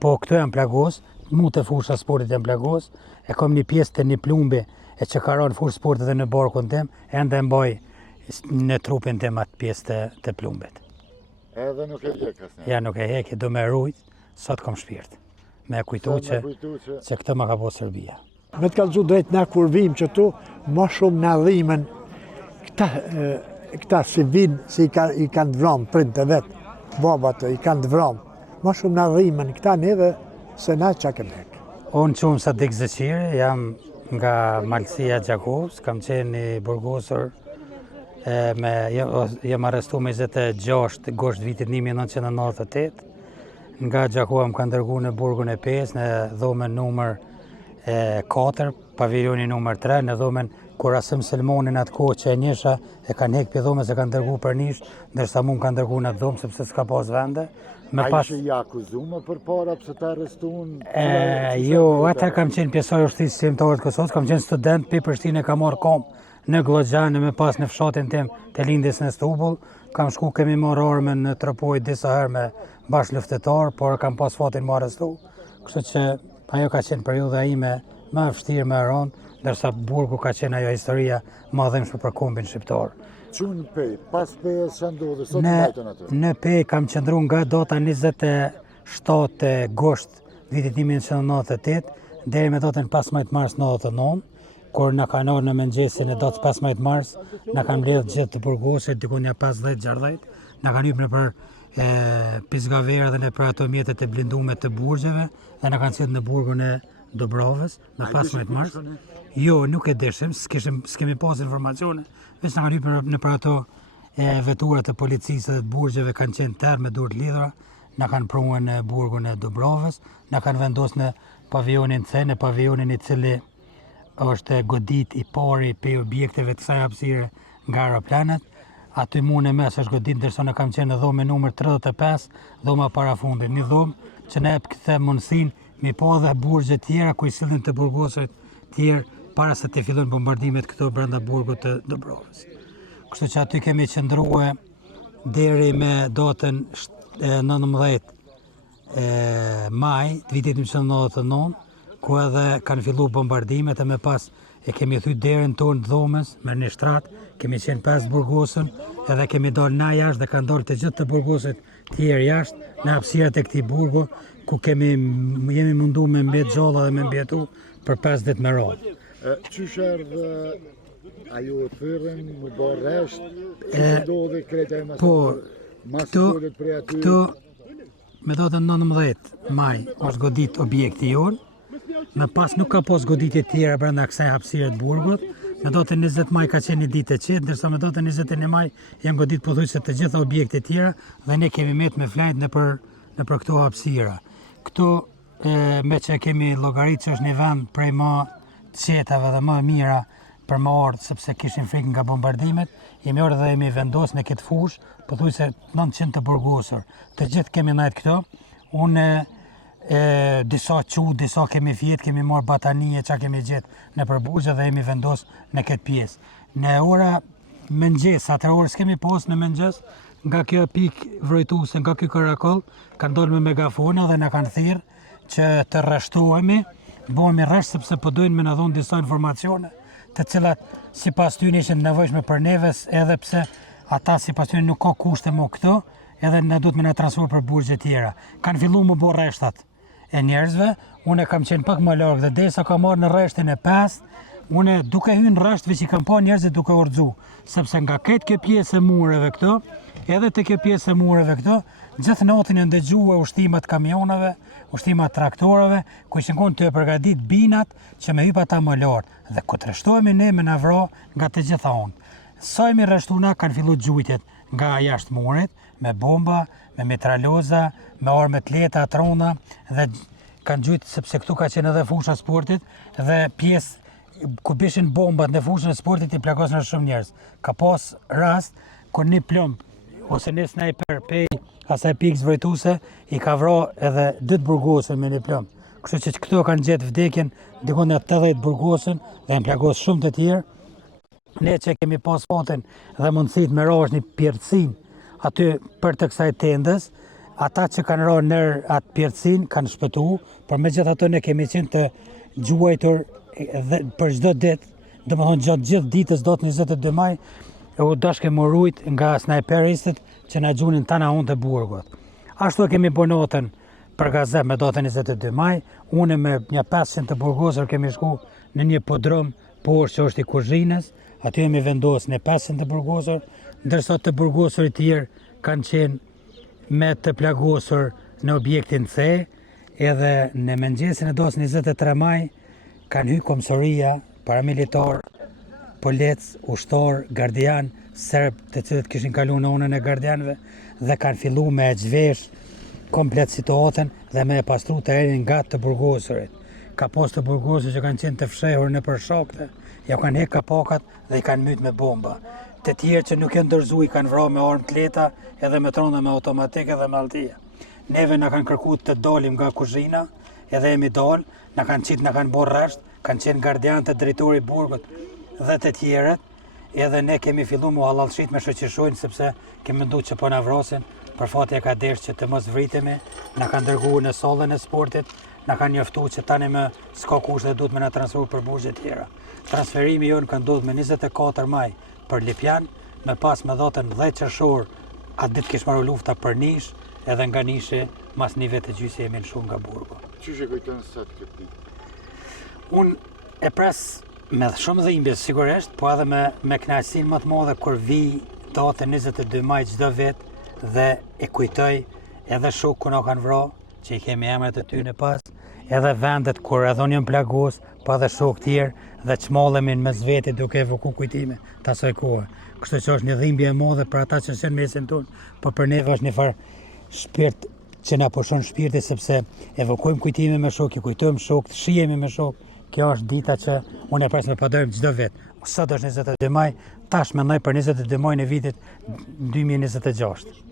Po këto janë plagos, mu të fusha sportit janë plagos, e kom një pjesë të një plumbi e që karon fushë sportit dhe në barkun tim, e ndë mbaj në trupin tim atë pjesë të plumbit. Edhe nuk e hek asnjë. Ja, nuk e hek, do me rujt, sot kom shpirt. Me kujtu që këtë ma ka po Serbia. Me të kalëzu drejt na kur vim që tu, ma shumë na dhimen këta si vinë, si i kanë të vramë, prind të vetë, babat i kanë të vramë. Ma shumë na dhimen këta neve, se na që kem hek. Unë qumë sa Dik Zeqiri, jam nga Malësia Gjakovës, kam qenë i burgosur, jem arrestu me 26 gosht vitit 1998, nga Gjakova më ka ndërgu në burgun e 5, në dhomen numër 4, paviljoni numër 3, në dhomen Kurasim Selmonin atë kohë që e njësha e kanë hek për dhome se kanë ndërgu për nisht, ndërsa mu më kanë ndërgu në atë dhomë sepse s'ka pas vende. A ishe i akuzume për para pëse të arrestuun? Jo, ata kam qenë pjesoj ushtisë qimtarët Kosovës, kam qenë student për Prishtinë e kam marrë kom në Glogjanë me pas në fshatin tim të lindjes në Stubull, kam shku kemi marrë armën në Tropoj disa herë me bashkë luftetar, por kam pas fatin më arrestu, kështu që ajo ka qenë periudha ime më vështirë me rëndë, ndërsa burgu ka qenë ajo historia më dhimshme për kombin shqiptar. Qunë pej, pas pejës që ndodhë, sot në majtën atë? Në pej kam qëndru nga data 27 gosht vitit 1998, deri me datën 15 mars 99, kur në ka nërë në mëngjesin e datës 15 mars, në kam ledhë gjithë të burgosit, dikun ja 50-60, në kanë hypë në për Pizgaverë dhe në për ato mjetet e blindume të burgjeve, dhe në kanë cilë në burgun e Dobrovës, në 15 mars. Jo, nuk e deshim, s'kemi pas informacione, veç në kanë hypë në për ato veturat të policisë dhe të burgjeve kanë qenë terë me dur të lidhura, në kanë pruën në burgun e Dobrovës, në kanë vendos në pavionin C, në pavionin i cili është godit i pari për objekteve të kësaj hapësire nga aeroplanet. Aty mu në mes është godit, ndërsa në kam qenë në dhome numër 35, dhoma para fundit. Një dhomë që ne këtë mundësin mi pa dhe burgje tjera ku i sillin të burgosit tjerë para se të fillon bombardimet këto brenda burgut të Dobrovës. Kështu që aty kemi qëndruar deri me datën 19 maj të vitit 1999, ku edhe kanë fillu bombardimet e me pas e kemi thyt derën tonë të dhomës me një shtrat, kemi qenë 5 burgosën edhe kemi dalë na jashtë dhe kanë dalë të gjithë të burgosit tjerë jashtë në hapësirat e këtij burgu, ku jemi mundu me mbet gjalla dhe me mbjetu për 5 ditë me radhë. Qysh erdhe ajo thyrën, më bërë resht, që ndodhe krejta e masë këto me datën 19 maj është godit objekti jonë, me pas nuk ka pas goditje tjera brenda kësaj hapësire të burgut, me datën 20 maj ka qenë një ditë e qetë, ndërsa me datën 21 maj janë godit pothuajse të gjitha objekte tjera dhe ne kemi met me flajt në për këto hapësira. Këto me që kemi llogarit që është një vend prej më qetave dhe më mira për më ardhë, sepse kishim frikë nga bombardimet, jemi orë dhe jemi vendos në këtë fush, pothuajse 900 të burgosur. Të gjithë kemi najtë këto, unë disa disa kemi fjetë, kemi marrë batanije që kemi gjithë në përburgje dhe jemi vendos në këtë pjesë. Në ora mëngjes, atër orës kemi pas në mëngjes, nga kjo pikë vrojtuse, nga kjo karakoll, kanë dolë me megafona dhe na kanë thirrë që të rreshtohemi, bëhemi rresht sepse po dojnë me na dhonë disa informacione, të cilat sipas tyre ishin nevojshme për neves, edhe pse ata sipas tyre nuk ka kushte më këto, edhe na duhet me na transferuar për burgje tjera. Kanë filluar më bë rreshtat e njerëzve, unë kam qenë pak më larg dhe derisa kam marrë në rreshtin e 5, unë duke hyrë në rresht veç i kam pa njerëzit duke urdhëzu, sepse nga këtë kjo pjesë e mureve këto, edhe te kjo pjesë e mureve këto, gjithë natën janë dëgjuar ushtimat kamionave, ushtimat traktorave, ku ishin qenë të përgatit binat që me hyp ata më lart. Dhe ku të rreshtohemi ne me na vro nga të gjitha onë. Sa jemi rreshtuna kanë filluar gjujtjet nga jashtë murit, me bomba, me mitraloza, me armë të lehta, trona dhe kanë gjujt sepse këtu ka qenë edhe fusha sportit dhe pjesë ku bishin bombat në fushën e sportit i plagosën shumë njerëz. Ka pas rast kur një plomb ose një sniper pej asaj pikë zvrejtuse i ka vrarë edhe 2 burgosën me një plomb. Kështu që këto kanë gjetë vdekjen dikon në 80 burgosën dhe janë plagosur shumë të tjerë. Ne që kemi pas fatin dhe mundësit me rash një pjertësin aty për të kësaj tendës, ata që kanë rënë në atë pjertsin kanë shpëtu, por me gjithë ato ne kemi qenë të gjuajtur për çdo ditë, domethënë gjatë gjithë ditës dot 22 maj, u dashke më rujt nga snajperistët që na gjunin tana unë të burgut. Ashtu kemi bonotën për gazet me datën 22 maj, unë me një 500 të burgosur kemi shku në një podrom poshtë që është i kuzhinës, aty jemi vendosur në 500 të burgosur, ndërsa të burgosurit tjerë kanë qenë me të plagosur në objektin C, edhe në mëngjesin e datës 23 maj kanë hyrë komisaria, paramilitar, polec, ushtar, gardian, serb të cilët kishin kaluar në unën e gardianëve dhe kanë filluar me zhvesh komplet situatën dhe me e pastru të erin nga të burgosurit. Ka pas të burgosur që kanë qenë të fshehur në për shokte, ja kanë hek kapakat dhe i kanë myt me bomba. Të tjerë që nuk janë dorëzu i kanë vrarë me armë të lehta edhe me tronda me automatike dhe me alltia. Neve na kanë kërkuar të dalim nga kuzhina, edhe jemi dal, na kanë qitë, na kanë bërë rresht, kanë qenë gardian të drejtori burgut dhe të tjerët, edhe ne kemi filluar mu hallalshit me shoqëshojnë sepse kemi menduar që po na vrasin, për fati e ka desh që të mos vritemi, na kanë dërguar në sallën e sportit, na kanë njoftuar që tani më s'ka kusht dhe duhet me na transferuar për burgje të tjera. Transferimi jonë ka ndodhur me 24 maj për Lipjan, me pas me datën 10 qershor, atë ditë kish marrë lufta për Nish, edhe nga Nishi mas një vetë gjysë jemi në shumë nga burgu. Çish e kujton sot këtë ditë? Unë e pres me shumë dhimbje sigurisht, po edhe me kënaqësinë më të madhe kur vi datën 22 maj çdo vit dhe e kujtoj edhe shokun na kanë vrarë, që i kemi emrat e tyre pas, edhe vendet kur edhe unë jam plagos, po edhe shok tjerë dhe çmallemi në mes vete duke evoku kujtime të asaj kohe. Kështu që është një dhimbje e madhe për ata që janë mesin tonë, po për neve është një farë shpirt që na pushon shpirti sepse evokojmë kujtime me shok, i kujtojmë shok, shihemi me shok. Kjo është dita që unë e pres me padojmë çdo vit. Sot është 22 maj, tash mendoj për 22 maj në vitit 2026.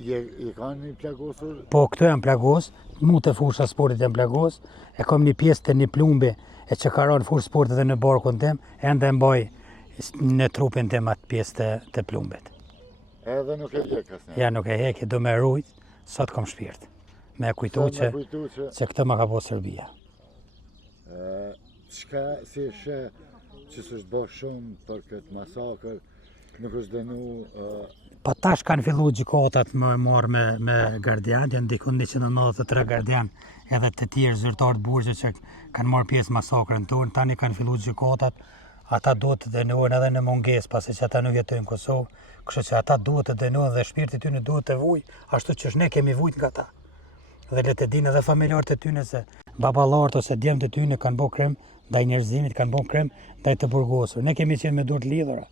Je kanë një plagosur? Po, këto janë plagos, mu të fusha sportit janë plagos, e kam një pjesë të një plumbi e që ka rënë fushë sportit dhe në barkun tim, e ndë mbaj në trupin tim atë pjesë të plumbit. Edhe nuk e hek asnjë? Ja, nuk e hek, do me rujt, sot kam shpirt. Me kujtu që këtë ma ka po Serbia. Çka si shë që s'është bërë shumë për këtë masakër, nuk është dënu... Po tash kanë fillu gjykatat më marrë me gardian, janë dikun 193 gardian edhe të tjerë zyrtarë të burgjit që kanë marrë pjesë masakrën tonë, tani kanë fillu gjykatat, ata duhet të dënohen edhe në mungesë, pasi që ata nuk jetojnë në Kosovë, kështu që ata duhet të dënohen dhe shpirti tyne duhet të vujë, ashtu që ne kemi vujt nga ta. Dhe le të dinë edhe familjarët e tyne se baballarët ose djemtë e tyne kanë bërë krem ndaj njerëzimit, kanë bërë krem ndaj të burgosur. Ne kemi qenë me dur të lidhura.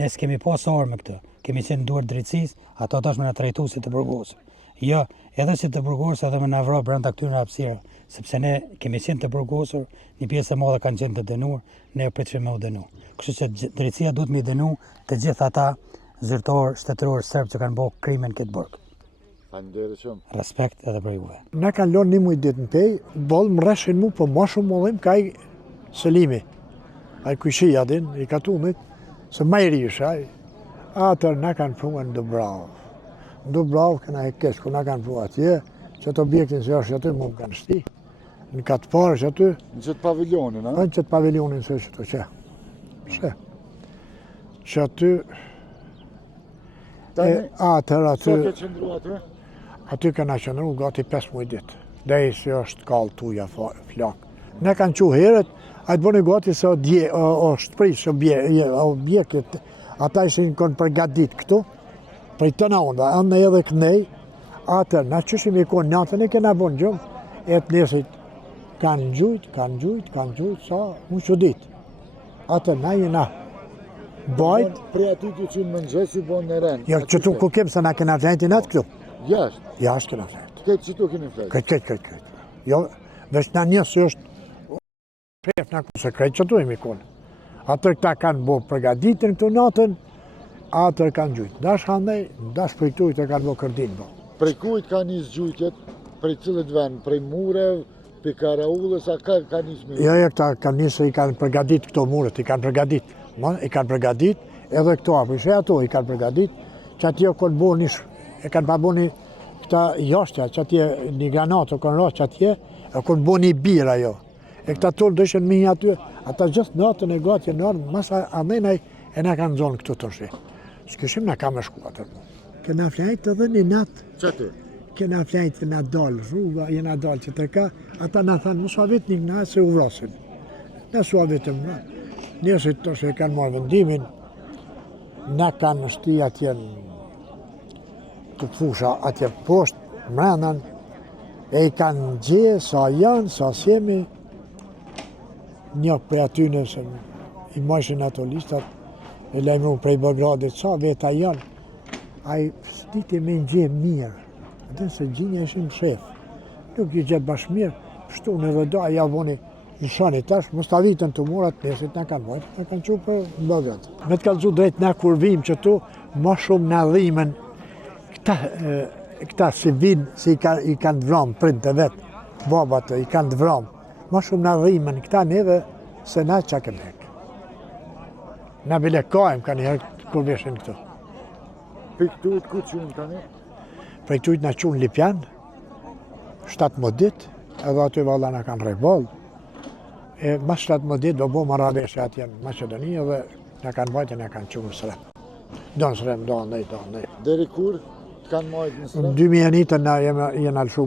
Ne s'kemi pas armë këtë. Kemi qenë duar drejtësisë, ato tash më na trajtu si të burgosur. Jo, edhe si të burgosur edhe më na vrau brenda këtyre hapësira, sepse ne kemi qenë të burgosur, një pjesë e madhe kanë qenë të dënuar, ne u pritshim me u dënu. Kështu që drejtësia duhet më dënu të gjithë ata zyrtar shtetëror serb që kanë bërë krimin këtë burg. Faleminderit shumë. Respekt edhe për juve. Na kanë lënë një muj ditë në pej, bollë më rreshin mu, po ma shumë mollim ka i Selimi. A i kujshia din, i katumit, se ma i rish, atër na kanë pruar në Dubravë. Në Dubravë këna e kesh, ku na kanë pruar atje, që të objektin që është aty, mu më kanë shti. Në katë parë që aty... Në qëtë paviljonin, a? Në qëtë paviljonin që që të që. Që aty... Atër aty... Sa ke qëndru aty? Aty këna qëndru gati 5 muj ditë. Dhej si është kallë tuja flak. Ne kanë që herët, a të bëni gati se është prish objektet. Ata ishin kënë përgadit këtu, prej të naunda, anë edhe kënej, atër, na qëshim i konë natën e kena bënë gjëmë, e të nesit kanë gjujt, sa unë që ditë. Atër, na jena bajt. Pre aty të që mëngjesi bënë në rënë. Jo, që tu ku kemë se na kena flejti natë këtu. Jashtë? Jashtë kena flejti. Këtë që tu keni flejti? Këtë. Jo, veç na njësë është shef na ku se krejtë që tu imi konë. Atër këta kanë bo përgaditin këtu natën, atër kanë gjujtë. Dash handaj, dash për këtujt e kanë bo kërdin bo. Prej kujt ka njës gjujtjet, prej cilët vend, prej murev, për karaullës, a ka njës me? Jo, këta kanë njësë i kanë përgadit këto muret, i kanë përgadit, edhe këto apë, ishe ato i kanë përgadit, që ati jo kënë bo e kanë pa bo një këta jashtja që atje një granatë o kanë ra që atje, e kanë bo një birë ajo. E këta tolë dëshën mihi aty, ata gjithë natën e gati në armë, mas amenaj e ne kanë zonë këtu të shi. S'këshim ne ka me shku atër. Këna flajtë edhe një natë. Që ty? Këna flajtë na dalë rruga, jena dalë që të ka, ata na thanë, mësua vetë një këna se u vrasin. Ne sua vetëm na. Njësit të që kanë marrë vendimin, ne kanë shti atje të fusha atje poshtë, mrenan, e i kanë gje, sa janë, sa s'jemi, një prej atyne se i majshin ato listat, e lajmëru prej Belgradit, sa veta janë, a i stiti me në gje mirë, edhe se gjinja ishim shef, nuk i gjetë bashkë mirë, pështu në dhe da, ja voni, i shani tash, mos ta vitën të murat, nesit në kanë vojtë, në kanë qupë për Belgrad. Me të kalëzu drejt në kur vim që tu, ma shumë në dhimen, këta si vinë, si i kanë vramë, prind të vetë, babat i kanë vramë, ma shumë në dhimen, këta neve, se na që kemë hekë. Na bile kajmë ka njëherë kur veshin këtu. Për këtujt ku qunë tani? Për këtujt në qunë Lipjan, 17 dit, edhe aty valla në kanë rejbollë. E mas 17 dit do bo marradeshe atje në Macedoni dhe në kanë bajtë e në kanë qunë Srem. Do në Srem, do në nej. Deri kur të kanë majtë në Srem? 2001 na jena lëshu